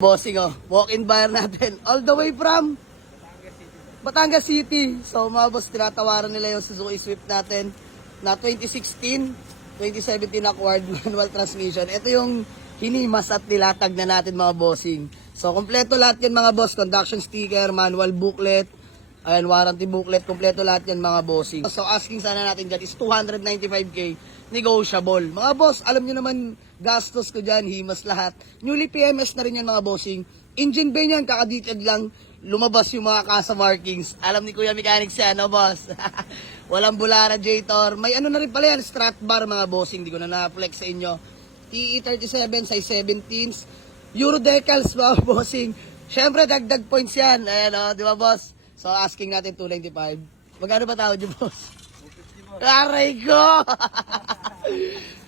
Bossing walk-in buyer natin. All the way from Batangas City. So mga boss, tinatawaran nila yung Suzuki Swift natin na 2016, 2017 acquired manual transmission. Ito yung hinimas at nilatag na natin mga bossing. So kompleto lahat yan mga boss. Conduction sticker, manual booklet, ayan, warranty booklet. Kompleto lahat yan mga bossing. So asking sana natin dyan is 295k. Negotiable. Mga boss, alam nyo naman gastos ko dyan, himas lahat. Newly PMS na rin yan mga bossing. Engine bay niyan, kakadikad lang. Lumabas yung mga kasa markings. Alam ni Kuya Mechanics yan, no boss? Walang bula radiator. May ano na rin pala yan, strut bar mga bossing. Hindi ko na na-flex sa inyo. TE37, size 17s. Euro decals mga bossing. Siyempre, dagdag points yan. Ayan di ba boss? So, asking natin 295. Magkano ba tawad yung boss? 250 boss. Aray ko!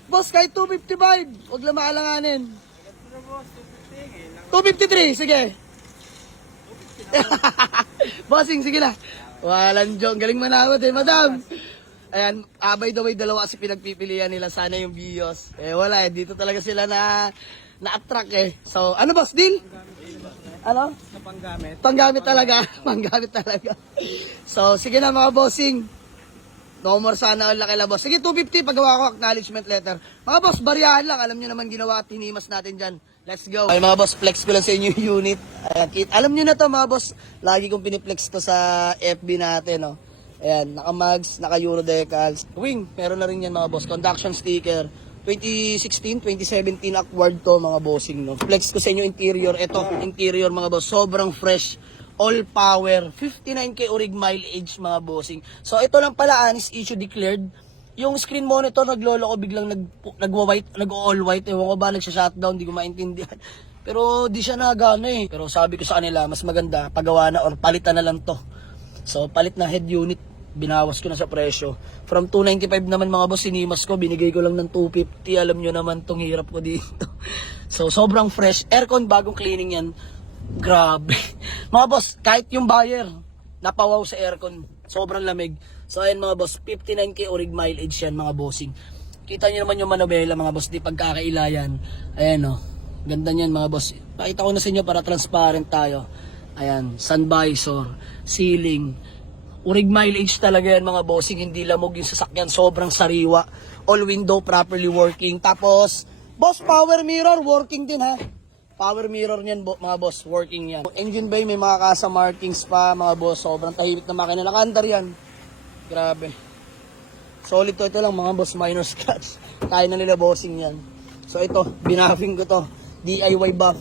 Boss, kahit 255. Huwag lang maalanganin. 253, sige. Bossing, sige na. Walang jong. Galing manawad madam. Ayan, by the way, dalawa kasi pinagpipilian nila. Sana yung Vios. Wala dito talaga sila na-attract So, ano boss, deal? Ano? Panggamit. Panggamit talaga. Panggamit talaga. So, sige na mga bossing. No more sana ang laki la boss. Sige, 250 paggawa ko acknowledgement letter. Mga boss, bariyahan lang. Alam nyo naman ginawa at hinimas natin dyan. Let's go. Ay mga boss, flex ko lang sa inyo yung unit. Ayan, alam nyo na to mga boss. Lagi kong piniplex to sa FB natin. Ayan, naka-mags, naka-euro decals. Wing, meron na rin yan mga boss. Conduction sticker. 2016, 2017 acquired to mga bossing. Flex ko sa inyo interior. Ito, interior mga boss. Sobrang fresh. All power, 59k orig mileage mga bossing. So ito lang pala honest issue declared. Yung screen monitor naglolo ko biglang nagwa-white, nag-all white. Ewan ko ba nagsha-shutdown, di ko maintindihan. Pero di siya nagana Pero sabi ko sa kanila, mas maganda pagawa na or palitan na lang to. So palit na head unit, binawas ko na sa presyo. From 295 naman mga boss, sinimas ko, binigay ko lang ng 250. Alam nyo naman tong hirap ko dito. So sobrang fresh. Aircon bagong cleaning yan. Grabe. Mga boss, kahit yung buyer, napawaw sa aircon. Sobrang lamig. So ayan mga boss, 59k orig mileage yan mga bossing. Kita nyo naman yung manobela mga boss, di pagkakailayan. Ayan ganda niyan mga boss. Pakita ko na sa inyo para transparent tayo. Ayan, sun visor, ceiling. Orig mileage talaga yan mga bossing, hindi lamog yung sasakyan, sobrang sariwa. All window properly working. Tapos, boss, power mirror, working din ha. Power mirror niyan mga boss, working yan. Engine bay, may mga kasa markings pa mga boss. Sobrang tahimik na makina. Naka-under yan. Grabe. Solid to. Ito lang mga boss, minor scratch. Kaya na nila bossing yan. So ito, binaffing ko to. DIY buff.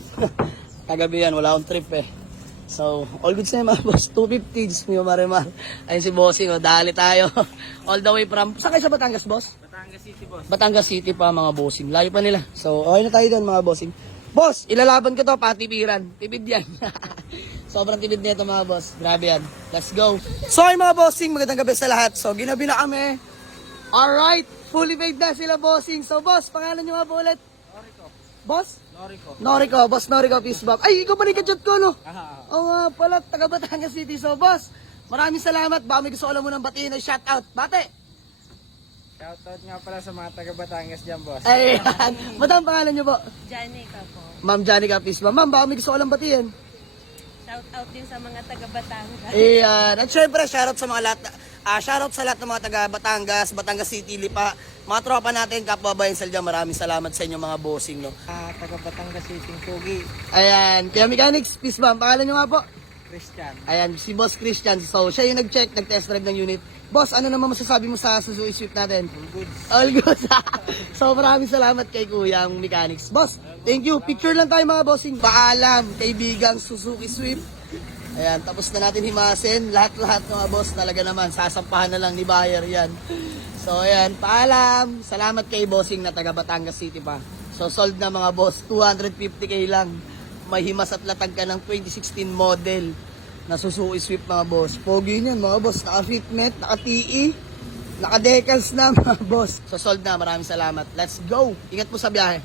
Kagabi yan, wala akong trip So, all good sa'yo mga boss. 250, just mo marimar. Ayun si bossing, dali tayo. All the way from, saan kayo sa Batangas boss? Batangas City boss. Batangas City pa mga bossing. Layo pa nila. So, okay na tayo doon mga bossing. Boss, ilalaban ko to, patipiran. Tibid yan. Sobrang tibid nito mga boss. Grabe yan. Let's go. So ay mga bossing, magandang gabi sa lahat. So ginabi na kami. Alright, fully paid na sila bossing. So boss, pangalan nyo nga po ulit? Norico. Boss? Norico. Norico, boss Norico, peace bomb. Ay, ikaw pa rin ka-chat ko, no? Oo nga pala, taga Batangas City. So boss, maraming salamat. Baka may gusto ko alam mo ng batiin o shoutout. Bate! Shoutout nga pala sa mga taga Batangas dyan, boss. Ayan. Madam, pangalan nyo po? Janica po. Ma'am Janica, please. Ma'am, baka may gusto ko lang batiin. Shoutout din sa mga taga Batangas. Ayan. At syempre, shoutout sa mga lahat. Shoutout sa lahat ng mga taga Batangas, Batangas City, Lipa. Mga tropa natin, kapwa bayan Salja, maraming salamat sa inyo mga bossing, no? Taga Batangas City, Pugi. Ayan. Kuya Mechanics, please ma'am, pangalan nyo nga po? Christian. Ayan, si Boss Christian. So, siya yung nag-check, nag-test drive ng unit. Boss, ano naman masasabi mo sa Suzuki Swift natin? All good. All good. So, maraming salamat kay Kuya Mechanics. Boss, thank you. Picture lang tayo mga bossing. Paalam, kaibigang Suzuki Swift. Ayan, tapos na natin himasin. Lahat-lahat mga boss, talaga naman. Sasampahan na lang ni buyer yan. So, ayan, paalam. Salamat kay bossing na taga Batangas City pa. So, sold na mga boss. 250k lang. May himas at latag ka ng 2016 model na Suzuki Swift mga boss. Pogi niyan mga boss. Naka-fitment, naka-TE, naka-decals na mga boss. So, sold na. Maraming salamat. Let's go. Ingat po sa biyahe.